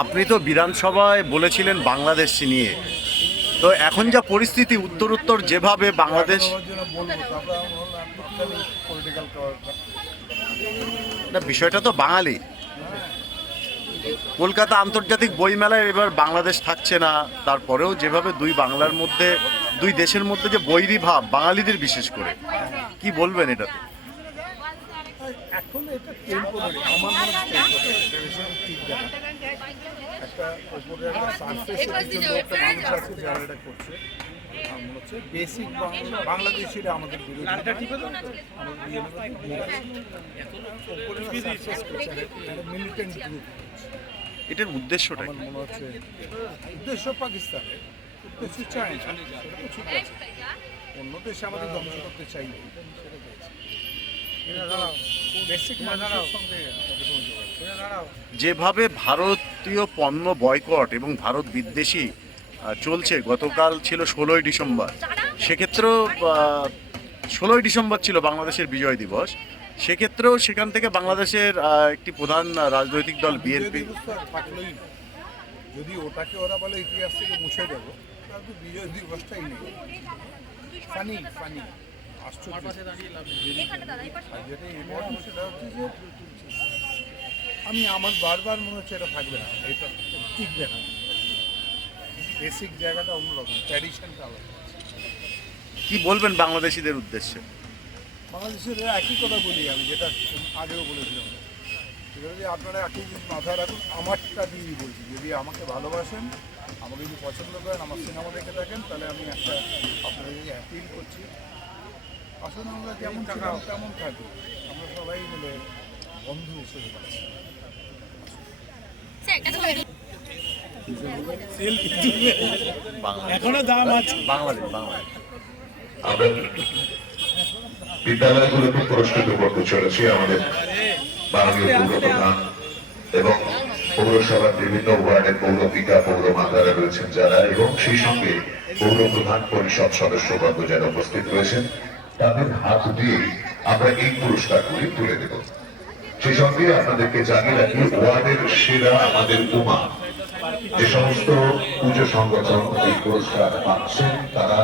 আপনি তো বিধানসভায় বলেছিলেন বাংলাদেশ নিয়ে। তো এখন যা পরিস্থিতি উত্তর উত্তর যেভাবে বাংলাদেশ না, বিষয়টা তো বাঙালি। কলকাতা আন্তর্জাতিক বইমেলায় এবার বাংলাদেশ থাকছে না। তারপরেও যেভাবে দুই বাংলার মধ্যে, দুই দেশের মধ্যে যে বৈরী ভাব বাঙালিদের বিশেষ করে। কি বলবেন এটাতে? এখন এটা আমার মনে হচ্ছে টেম্পোরারি এটা বেশি ঠিক দেখা একটা উপরে একটা লোক মানুষ আছে যারা এটা করছে আমার হচ্ছে বেসিক বাংলাদেশিরা আমাদের বিরোধী আমাদের মিলিটেন্ট গ্রুপ এটার উদ্দেশ্যটা আমার মনে হচ্ছে উদ্দেশ্য পাকিস্তানের আছে। অন্য দেশে আমাদের ধ্বংস করতে চাই সঙ্গে তাদের কোনো যোগাযোগ নেই। যেভাবে ভারতীয় পণ্য বয়কট এবং ভারত বিদ্বেষী চলছে গতকাল ছিল ষোলোই ডিসেম্বর। সেক্ষেত্রেও ষোলোই ডিসেম্বর ছিল বাংলাদেশের বিজয় দিবস। সেক্ষেত্রেও সেখান থেকে বাংলাদেশের একটি প্রধান রাজনৈতিক দল বিএনপি যদি ওটাকে ওরা বলে ইতিহাস থেকে মুছে দেবো তাহলে বিজয় দিবসটাই নেই। Funny funny. যে আমি আমার বারবার মনে হচ্ছে এটা থাকবে না এটা টিকবে না। বেসিক জায়গাটা অন্যরকম ট্র্যাডিশনটা আলাদা। কি বলবেন বাংলাদেশিদের উদ্দেশ্যে? বাংলাদেশের একই কথা বলি আমি যেটা আগেও বলেছিলাম। সেটা যদি আপনারা একই জিনিস মাথায় রাখুন আমারটা দিয়েই বলছি। যদি আমাকে ভালোবাসেন আমাকে যদি পছন্দ করেন আমার সিনেমা দেখে থাকেন তাহলে আমি একটা আপনাদেরকে অ্যাপিল করছি। আসলে আমরা যেমন ছিলাম তেমন থাকি। আমরা সবাই মিলে বন্ধু হিসেবে বাঁচি এখনও দাম আছে। বাংলাদেশ বাংলাদেশ। বিদ্যালয়গুলোকে পুরস্কৃত করতে চলেছি আমাদের মাননীয় পৌর প্রধান এবং পৌরসভার বিভিন্ন ওয়ার্ডের পৌরপিতা পৌর মাতারা রয়েছেন যারা এবং সেই সঙ্গে পৌর প্রধান পরিষদ সদস্যবর্গ যারা উপস্থিত রয়েছেন তাদের হাত দিয়ে আমরা এই পুরস্কারগুলি তুলে দেব। সে সঙ্গে আপনাদেরকে জানিয়ে রাখি, ওয়ার্ডের সেরা আমাদের উমা। যে সমস্ত পুজো সংগঠন এই পুরস্কার পাচ্ছেন, তারা